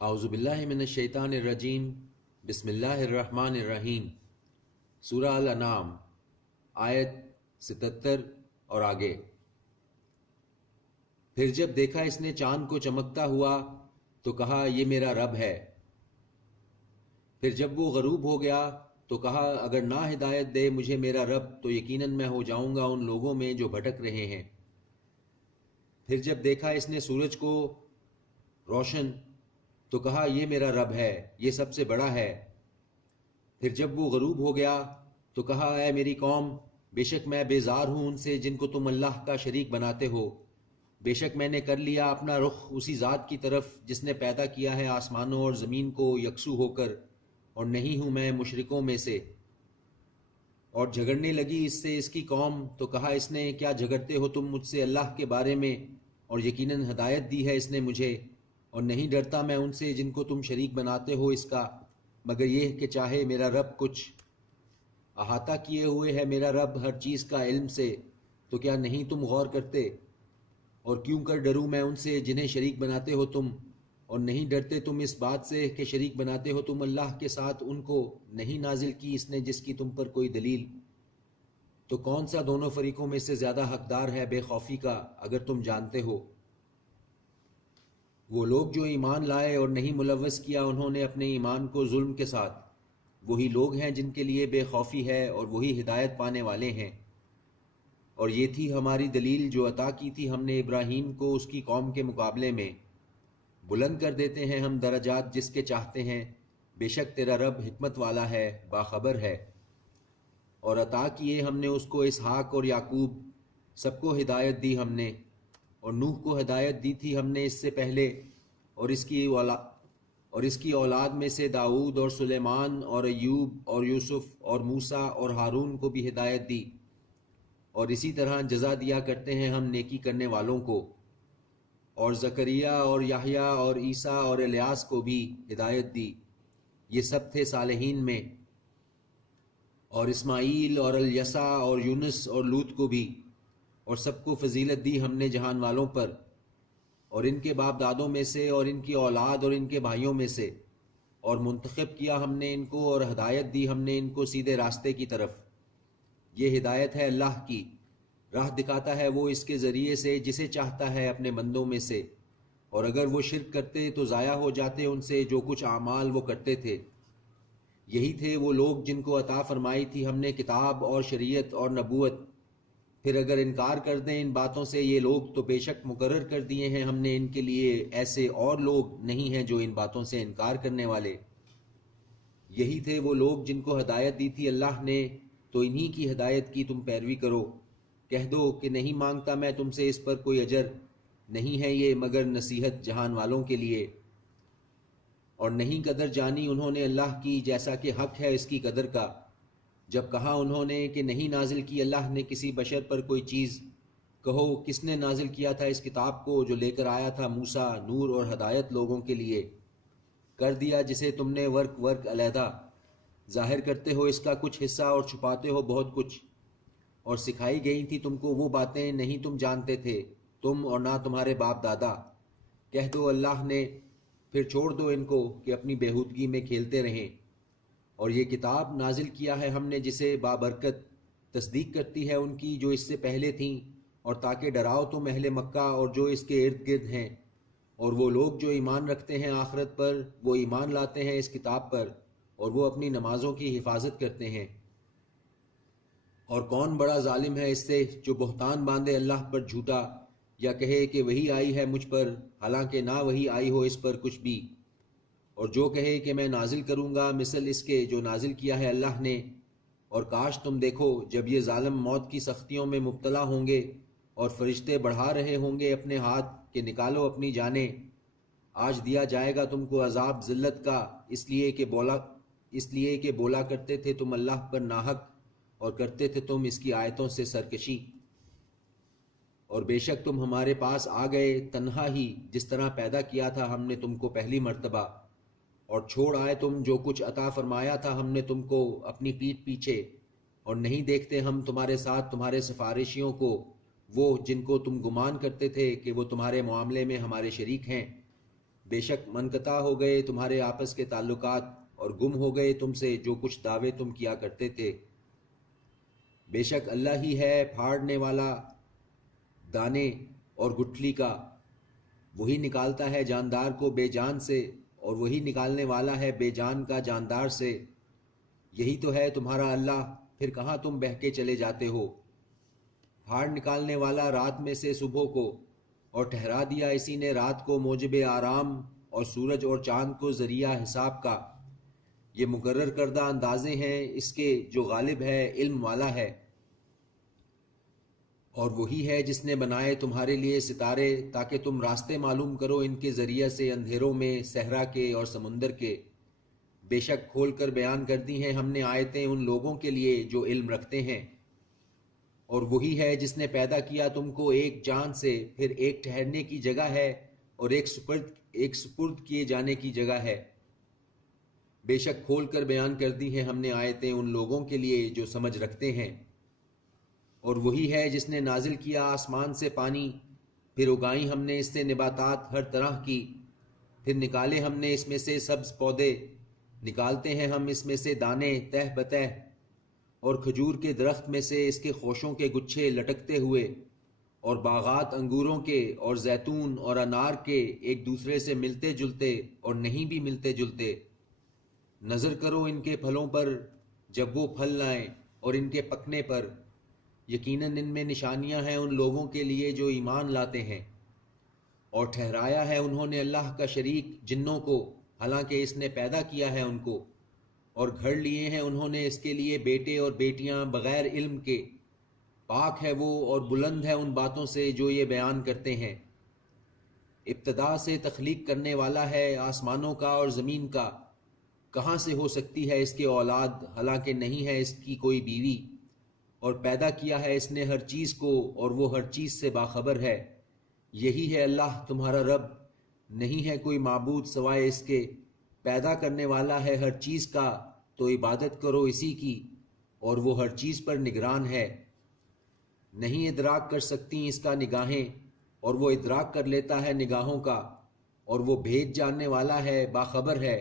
اعوذ باللہ من الشیطان الرجیم بسم اللہ الرحمن الرحیم۔ سورہ الانعام آیت 77 اور آگے۔ پھر جب دیکھا اس نے چاند کو چمکتا ہوا تو کہا یہ میرا رب ہے۔ پھر جب وہ غروب ہو گیا تو کہا اگر نہ ہدایت دے مجھے میرا رب تو یقیناً میں ہو جاؤں گا ان لوگوں میں جو بھٹک رہے ہیں۔ پھر جب دیکھا اس نے سورج کو روشن تو کہا یہ میرا رب ہے، یہ سب سے بڑا ہے۔ پھر جب وہ غروب ہو گیا تو کہا اے میری قوم، بے شک میں بیزار ہوں ان سے جن کو تم اللہ کا شریک بناتے ہو۔ بے شک میں نے کر لیا اپنا رخ اسی ذات کی طرف جس نے پیدا کیا ہے آسمانوں اور زمین کو یکسو ہو کر، اور نہیں ہوں میں مشرکوں میں سے۔ اور جھگڑنے لگی اس سے اس کی قوم تو کہا اس نے کیا جھگڑتے ہو تم مجھ سے اللہ کے بارے میں، اور یقیناً ہدایت دی ہے اس نے مجھے، اور نہیں ڈرتا میں ان سے جن کو تم شریک بناتے ہو اس کا، مگر یہ کہ چاہے میرا رب کچھ احاطہ کیے ہوئے ہے میرا رب ہر چیز کا علم سے، تو کیا نہیں تم غور کرتے؟ اور کیوں کر ڈروں میں ان سے جنہیں شریک بناتے ہو تم، اور نہیں ڈرتے تم اس بات سے کہ شریک بناتے ہو تم اللہ کے ساتھ ان کو نہیں نازل کی اس نے جس کی تم پر کوئی دلیل۔ تو کون سا دونوں فریقوں میں سے زیادہ حقدار ہے بے خوفی کا اگر تم جانتے ہو؟ وہ لوگ جو ایمان لائے اور نہیں ملوث کیا انہوں نے اپنے ایمان کو ظلم کے ساتھ، وہی لوگ ہیں جن کے لیے بے خوفی ہے اور وہی ہدایت پانے والے ہیں۔ اور یہ تھی ہماری دلیل جو عطا کی تھی ہم نے ابراہیم کو اس کی قوم کے مقابلے میں، بلند کر دیتے ہیں ہم درجات جس کے چاہتے ہیں، بے شک تیرا رب حکمت والا ہے باخبر ہے۔ اور عطا کیے ہم نے اس کو اسحاق اور یعقوب، سب کو ہدایت دی ہم نے، اور نوح کو ہدایت دی تھی ہم نے اس سے پہلے، اور اس کی اولاد میں سے داؤد اور سلیمان اور ایوب اور یوسف اور موسیٰ اور ہارون کو بھی ہدایت دی، اور اسی طرح جزا دیا کرتے ہیں ہم نیکی کرنے والوں کو۔ اور زکریا اور یحییٰ اور عیسیٰ اور الیاس کو بھی ہدایت دی، یہ سب تھے صالحین میں۔ اور اسماعیل اور الیسع اور یونس اور لوط کو بھی، اور سب کو فضیلت دی ہم نے جہان والوں پر، اور ان کے باپ دادوں میں سے اور ان کی اولاد اور ان کے بھائیوں میں سے، اور منتخب کیا ہم نے ان کو اور ہدایت دی ہم نے ان کو سیدھے راستے کی طرف۔ یہ ہدایت ہے اللہ کی، راہ دکھاتا ہے وہ اس کے ذریعے سے جسے چاہتا ہے اپنے بندوں میں سے، اور اگر وہ شرک کرتے تو ضائع ہو جاتے ان سے جو کچھ اعمال وہ کرتے تھے۔ یہی تھے وہ لوگ جن کو عطا فرمائی تھی ہم نے کتاب اور شریعت اور نبوت، پھر اگر انکار کر دیں ان باتوں سے یہ لوگ تو بے شک مقرر کر دیے ہیں ہم نے ان کے لیے ایسے اور لوگ نہیں ہیں جو ان باتوں سے انکار کرنے والے۔ یہی تھے وہ لوگ جن کو ہدایت دی تھی اللہ نے، تو انہی کی ہدایت کی تم پیروی کرو۔ کہہ دو کہ نہیں مانگتا میں تم سے اس پر کوئی اجر، نہیں ہے یہ مگر نصیحت جہان والوں کے لیے۔ اور نہیں قدر جانی انہوں نے اللہ کی جیسا کہ حق ہے اس کی قدر کا، جب کہا انہوں نے کہ نہیں نازل کی اللہ نے کسی بشر پر کوئی چیز، کہو کس نے نازل کیا تھا اس کتاب کو جو لے کر آیا تھا موسیٰ نور اور ہدایت لوگوں کے لیے؟ کر دیا جسے تم نے ورق علیحدہ، ظاہر کرتے ہو اس کا کچھ حصہ اور چھپاتے ہو بہت کچھ۔ اور سکھائی گئی تھی تم کو وہ باتیں نہیں تم جانتے تھے تم اور نہ تمہارے باپ دادا۔ کہہ دو اللہ نے، پھر چھوڑ دو ان کو کہ اپنی بےہودگی میں کھیلتے رہیں۔ اور یہ کتاب نازل کیا ہے ہم نے جسے بابرکت، تصدیق کرتی ہے ان کی جو اس سے پہلے تھیں، اور تاکہ ڈراؤ تم اہل مکہ اور جو اس کے ارد گرد ہیں۔ اور وہ لوگ جو ایمان رکھتے ہیں آخرت پر وہ ایمان لاتے ہیں اس کتاب پر، اور وہ اپنی نمازوں کی حفاظت کرتے ہیں۔ اور کون بڑا ظالم ہے اس سے جو بہتان باندھے اللہ پر جھوٹا، یا کہے کہ وہی آئی ہے مجھ پر حالانکہ نہ وہی آئی ہو اس پر کچھ بھی، اور جو کہے کہ میں نازل کروں گا مثل اس کے جو نازل کیا ہے اللہ نے۔ اور کاش تم دیکھو جب یہ ظالم موت کی سختیوں میں مبتلا ہوں گے اور فرشتے بڑھا رہے ہوں گے اپنے ہاتھ کہ نکالو اپنی جانیں، آج دیا جائے گا تم کو عذاب ذلت کا، اس لیے کہ بولا کرتے تھے تم اللہ پر ناحق، اور کرتے تھے تم اس کی آیتوں سے سرکشی۔ اور بے شک تم ہمارے پاس آ گئے تنہا ہی جس طرح پیدا کیا تھا ہم نے تم کو پہلی مرتبہ، اور چھوڑ آئے تم جو کچھ عطا فرمایا تھا ہم نے تم کو اپنی پیٹھ پیچھے، اور نہیں دیکھتے ہم تمہارے ساتھ تمہارے سفارشیوں کو، وہ جن کو تم گمان کرتے تھے کہ وہ تمہارے معاملے میں ہمارے شریک ہیں، بے شک منقطع ہو گئے تمہارے آپس کے تعلقات اور گم ہو گئے تم سے جو کچھ دعوے تم کیا کرتے تھے۔ بے شک اللہ ہی ہے پھاڑنے والا دانے اور گٹھلی کا، وہی نکالتا ہے جاندار کو بے جان سے اور وہی نکالنے والا ہے بے جان کا جاندار سے۔ یہی تو ہے تمہارا اللہ، پھر کہاں تم بہکے چلے جاتے ہو؟ پھاڑ نکالنے والا رات میں سے صبح کو، اور ٹھہرا دیا اسی نے رات کو موجب آرام، اور سورج اور چاند کو ذریعہ حساب کا۔ یہ مقرر کردہ اندازے ہیں اس کے جو غالب ہے علم والا ہے۔ اور وہی ہے جس نے بنائے تمہارے لیے ستارے تاکہ تم راستے معلوم کرو ان کے ذریعے سے اندھیروں میں صحرا کے اور سمندر کے۔ بے شک کھول کر بیان کر دی ہیں ہم نے آیتیں ان لوگوں کے لیے جو علم رکھتے ہیں۔ اور وہی ہے جس نے پیدا کیا تم کو ایک جان سے، پھر ایک ٹھہرنے کی جگہ ہے اور ایک سپرد کیے جانے کی جگہ ہے۔ بے شک کھول کر بیان کر دی ہیں ہم نے آیتیں ان لوگوں کے لیے جو سمجھ رکھتے ہیں۔ اور وہی ہے جس نے نازل کیا آسمان سے پانی، پھر اگائیں ہم نے اس سے نباتات ہر طرح کی، پھر نکالے ہم نے اس میں سے سبز پودے، نکالتے ہیں ہم اس میں سے دانے تہ بتہ، اور کھجور کے درخت میں سے اس کے خوشوں کے گچھے لٹکتے ہوئے، اور باغات انگوروں کے اور زیتون اور انار کے ایک دوسرے سے ملتے جلتے اور نہیں بھی ملتے جلتے۔ نظر کرو ان کے پھلوں پر جب وہ پھل لائیں اور ان کے پکنے پر، یقیناً ان میں نشانیاں ہیں ان لوگوں کے لیے جو ایمان لاتے ہیں۔ اور ٹھہرایا ہے انہوں نے اللہ کا شریک جنوں کو، حالانکہ اس نے پیدا کیا ہے ان کو، اور گھڑ لیے ہیں انہوں نے اس کے لیے بیٹے اور بیٹیاں بغیر علم کے۔ پاک ہے وہ اور بلند ہے ان باتوں سے جو یہ بیان کرتے ہیں۔ ابتدا سے تخلیق کرنے والا ہے آسمانوں کا اور زمین کا، کہاں سے ہو سکتی ہے اس کی اولاد، حالانکہ نہیں ہے اس کی کوئی بیوی۔ اور پیدا کیا ہے اس نے ہر چیز کو اور وہ ہر چیز سے باخبر ہے۔ یہی ہے اللہ تمہارا رب، نہیں ہے کوئی معبود سوائے اس کے، پیدا کرنے والا ہے ہر چیز کا، تو عبادت کرو اسی کی، اور وہ ہر چیز پر نگران ہے۔ نہیں ادراک کر سکتی اس کا نگاہیں، اور وہ ادراک کر لیتا ہے نگاہوں کا، اور وہ بھید جاننے والا ہے، باخبر ہے۔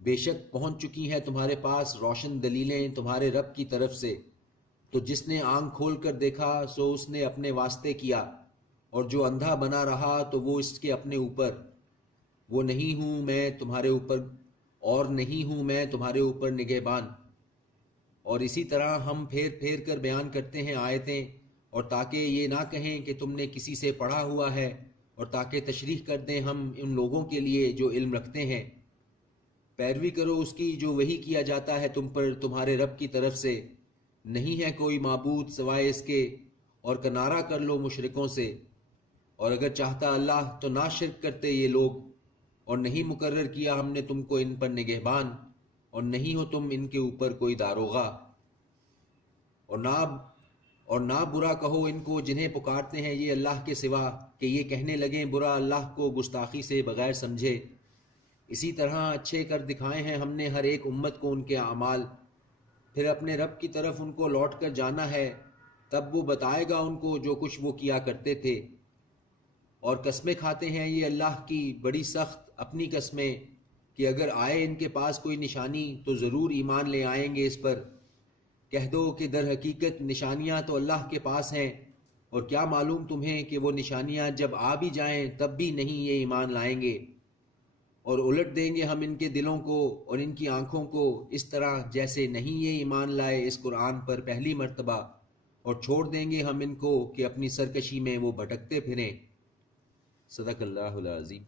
بے شک پہنچ چکی ہیں تمہارے پاس روشن دلیلیں تمہارے رب کی طرف سے، تو جس نے آنکھ کھول کر دیکھا سو اس نے اپنے واسطے کیا، اور جو اندھا بنا رہا تو وہ اس کے اپنے اوپر۔ وہ نہیں ہوں میں تمہارے اوپر، اور نہیں ہوں میں تمہارے اوپر نگہبان۔ اور اسی طرح ہم پھیر پھیر کر بیان کرتے ہیں آیتیں، اور تاکہ یہ نہ کہیں کہ تم نے کسی سے پڑھا ہوا ہے، اور تاکہ تشریح کر دیں ہم ان لوگوں کے لیے جو علم رکھتے ہیں۔ پیروی کرو اس کی جو وحی کیا جاتا ہے تم پر تمہارے رب کی طرف سے، نہیں ہے کوئی معبود سوائے اس کے، اور کنارہ کر لو مشرکوں سے۔ اور اگر چاہتا اللہ تو نہ شرک کرتے یہ لوگ، اور نہیں مقرر کیا ہم نے تم کو ان پر نگہبان، اور نہیں ہو تم ان کے اوپر کوئی داروغہ۔ اور نہ برا کہو ان کو جنہیں پکارتے ہیں یہ اللہ کے سوا، کہ یہ کہنے لگیں برا اللہ کو گستاخی سے بغیر سمجھے۔ اسی طرح اچھے کر دکھائے ہیں ہم نے ہر ایک امت کو ان کے اعمال، پھر اپنے رب کی طرف ان کو لوٹ کر جانا ہے، تب وہ بتائے گا ان کو جو کچھ وہ کیا کرتے تھے۔ اور قسمیں کھاتے ہیں یہ اللہ کی بڑی سخت اپنی قسمیں، کہ اگر آئے ان کے پاس کوئی نشانی تو ضرور ایمان لے آئیں گے اس پر۔ کہہ دو کہ در حقیقت نشانیاں تو اللہ کے پاس ہیں، اور کیا معلوم تمہیں کہ وہ نشانیاں جب آ بھی جائیں تب بھی نہیں یہ ایمان لائیں گے۔ اور الٹ دیں گے ہم ان کے دلوں کو اور ان کی آنکھوں کو اس طرح جیسے نہیں یہ ایمان لائے اس قرآن پر پہلی مرتبہ، اور چھوڑ دیں گے ہم ان کو کہ اپنی سرکشی میں وہ بھٹکتے پھریں۔ صدق اللہ العظیم۔